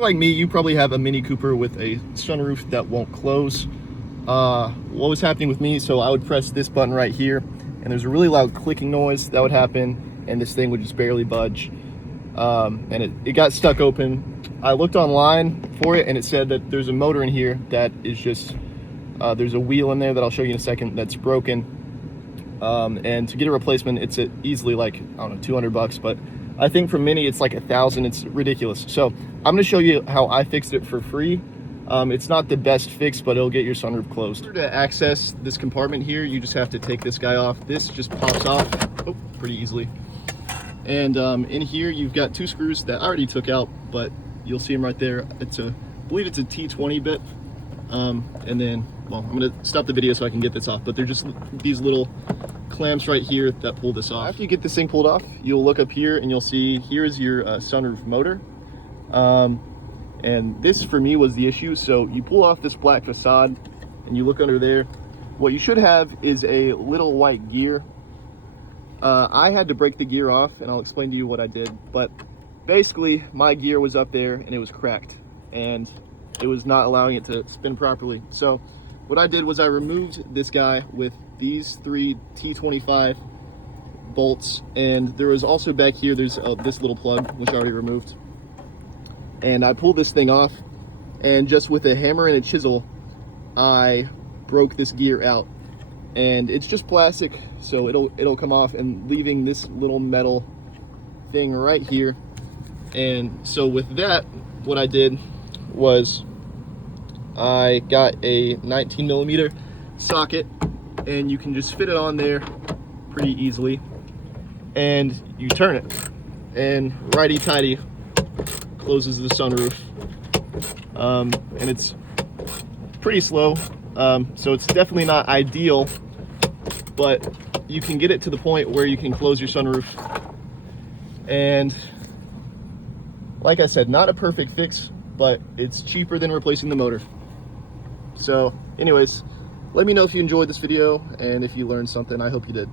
Like me, you probably have a Mini Cooper with a sunroof that won't close. What was happening with me, so I would press this button right here, and there's a really loud clicking noise that would happen, and this thing would just barely budge. And it got stuck open. I looked online for it, and it said that there's a motor in here that is just, there's a wheel in there that I'll show you in a second that's broken. And to get a replacement, it's easily like, I don't know, 200 bucks, but I think for Mini, it's like 1,000. It's ridiculous. So I'm gonna show you how I fixed it for free. It's not the best fix, but it'll get your sunroof closed. To access this compartment here, you just have to take this guy off. This just pops off pretty easily. And in here, you've got 2 screws that I already took out, but you'll see them right there. I believe it's a T20 bit. And then, well, I'm gonna stop the video so I can get this off, but they're just these little clamps right here that pull this off. After you get this thing pulled off, you'll look up here and you'll see here's your sunroof motor. And this for me was the issue. So you pull off this black facade and you look under there. What you should have is a little white gear. I had to break the gear off, and I'll explain to you what I did, but basically my gear was up there and it was cracked and it was not allowing it to spin properly. So what I did was I removed this guy with these 3 T25 bolts, and there was also back here, there's this little plug, which I already removed. And I pulled this thing off, and just with a hammer and a chisel, I broke this gear out. And it's just plastic, so it'll come off, and leaving this little metal thing right here. And so with that, what I did was I got a 19mm socket, and you can just fit it on there pretty easily, and you turn it, and righty-tighty closes the sunroof. And it's pretty slow, so it's definitely not ideal, but you can get it to the point where you can close your sunroof. And like I said, not a perfect fix, but it's cheaper than replacing the motor. So anyways, let me know if you enjoyed this video and if you learned something. I hope you did.